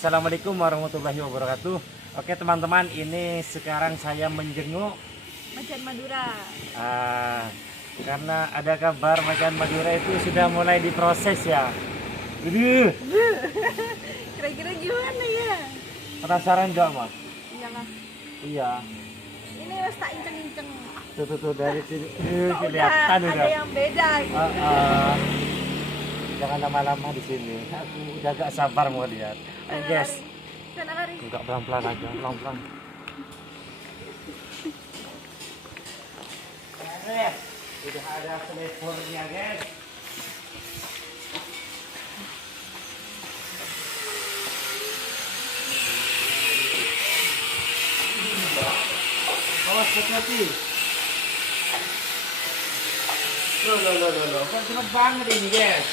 Assalamualaikum warahmatullahi wabarakatuh. Oke teman-teman, ini sekarang saya menjenguk Macan Madura. karena ada kabar Macan Madura itu sudah mulai diproses ya. Ini Kira-kira gimana ya? penasaran gak mas? Iyalah. Iya. Ini harus tak inceng-inceng. Tuh dari sini Kok kelihatan ada udah. yang beda gitu. Jangan lama-lama di sini. Aku udah gak sabar mau lihat. Sana Guys, lari. Sana lari. enggak pelan-pelan aja, pelan-pelan. Udah ada selepornya guys. Awas hati-hati. Loh, kan cepet banget ini guys.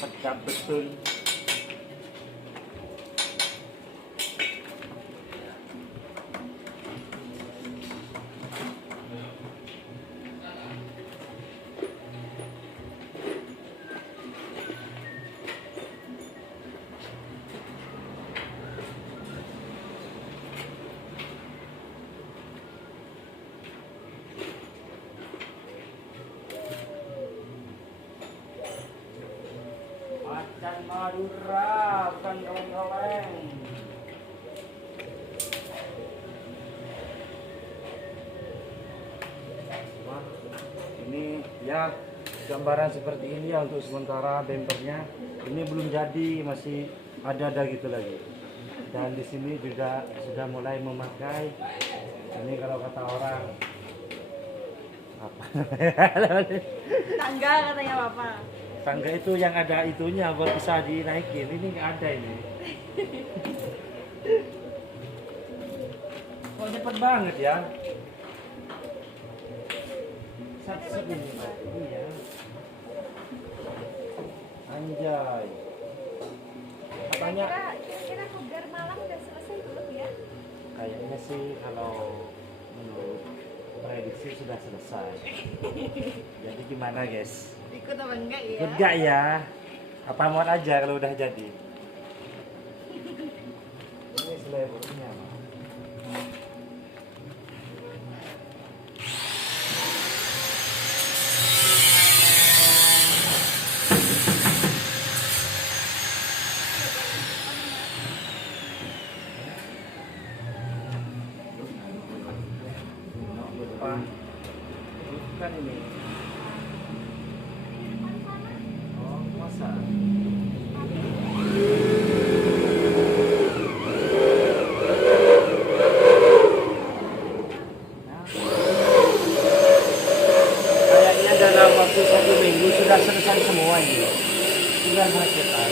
Pecah betul. Macan Madura, bukan kaleng-kaleng. Wah, ini ya gambaran seperti ini ya untuk sementara bempernya. Ini belum jadi, masih ada gitu lagi. Dan di sini juga sudah mulai memakai. Ini kalau kata orang apa? Tangga katanya Bapak. Tangga itu yang ada itunya buat bisa dinaikin. Ini nggak ada ini. Kok cepet banget ya? Sat ini, Pak. Iya. Anjay. Katanya Kira-kira Kogar Malang udah selesai belum ya? kayaknya sih kalau menurut prediksi sudah selesai. Jadi gimana guys? Ikut apa enggak ya? Ikut gak ya? Apa muat aja kalau udah jadi? Ini selebornya, Mas. Lupa. Bukan ini. Oh, masa? Kayaknya dalam waktu 1 minggu sudah selesai semua ini. Tinggal macetan.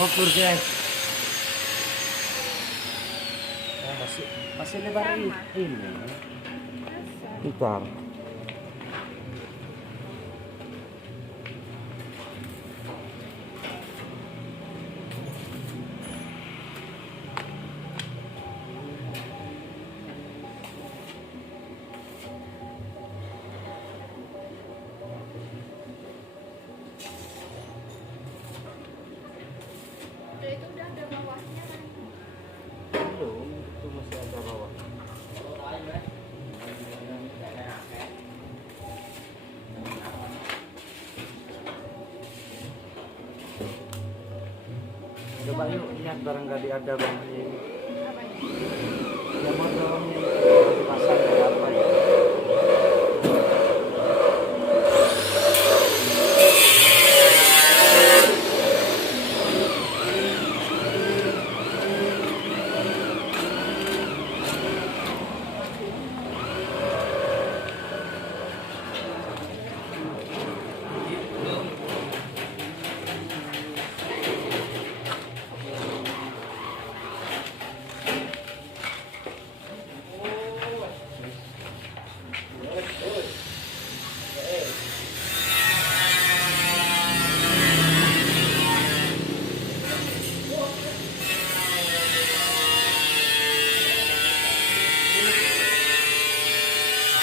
Ukur guys. Oh, masih lebar Sama. ini. Masa? Tikar. Itu udah ada bawahnya kan? Belum, itu masih ada bawah. Coba yuk lihat barangkali ada bangku ini. Apanya? Yang modalnya dipasang kayak apa ya?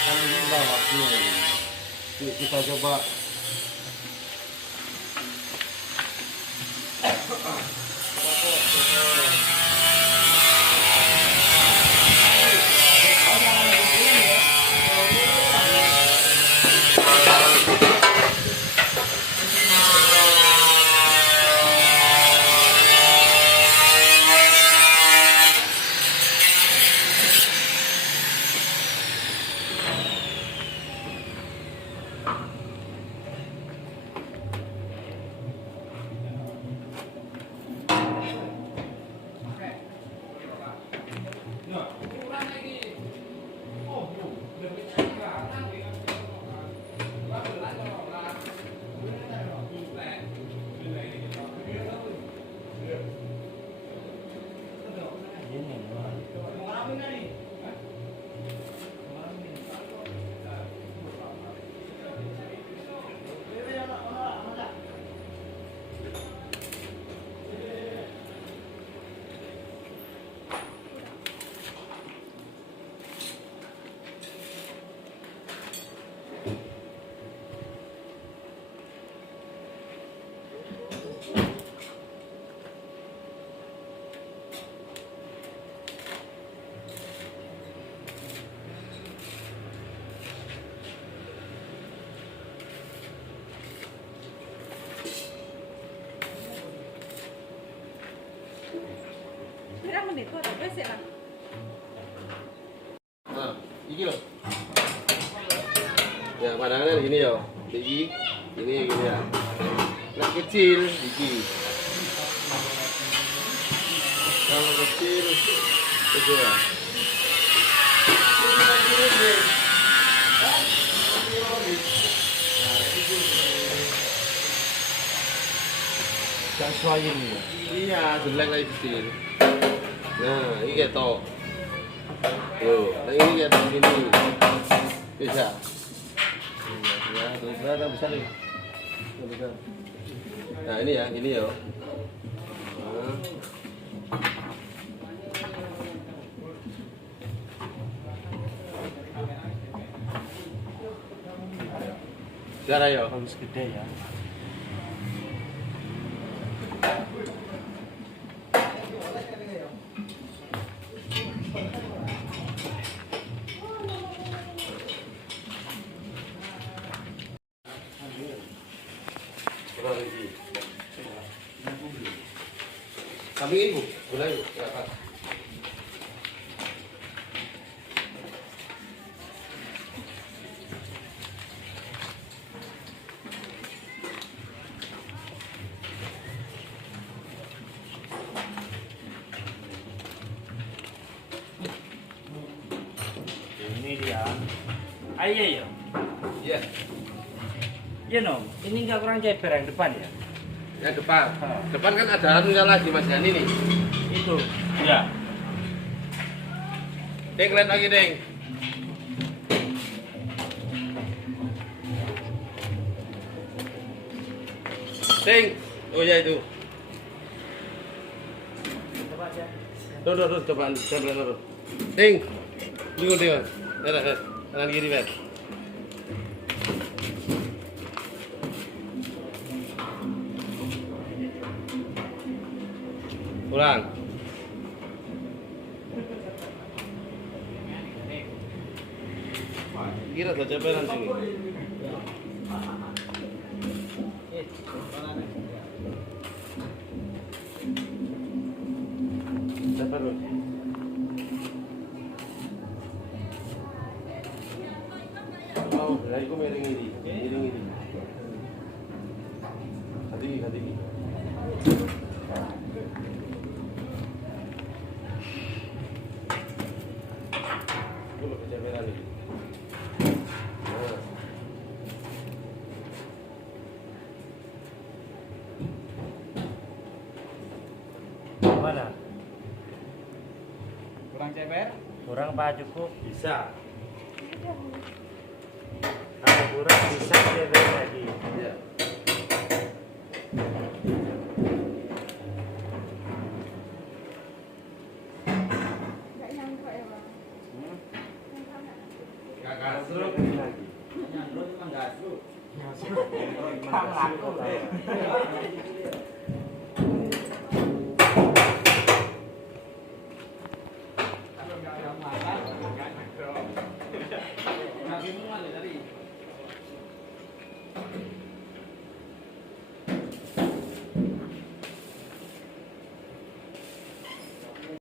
Kan ini bawahnya. Yuk kita coba. Berapa menit tuh ada besi lah. Nah, ini loh. Ya, pandangannya gini ya. Jadi, ini gini ya. Yang kecil, gigi. Kalau kecil, itu ya. Gak sesuai ini ya. Iya, jelek lagi kecil. Nah, ini kayak toh. Tuh, nah ini kayak begini. Bisa. Ya, tuh berapa besar nih? Besar. Nah, ini ya, ini ya. Nah. Cara ya. Bagus gede ya. Berapa biji? Kambing ibu, gulai ibu, berapa? Ini dia. Ayo ya. Iya. Ya nom, ini nggak kurang ceper yang depan ya. Yang depan. Depan kan ada anunya lagi Mas Yani nih. Itu. Ya. Ding, lihat lagi, Ding. Ding. Oh ya itu. Tuh, coba dulu. Ding. Bingung, Ding. Lihat. Kanan kiri, lihat. Ulang. Kira saja pelan sini. Cepat dulu. Mau, dari aku miring ini. Hati. Dulu kecapean ini. Gimana? Kurang ceper? Kurang Pak cukup? Bisa. Kalau kurang bisa ceper lagi. Ya. Nggak nyangka ya bang. Kakak Ceper lagi. Nyandro cuma gasuk. Gimana?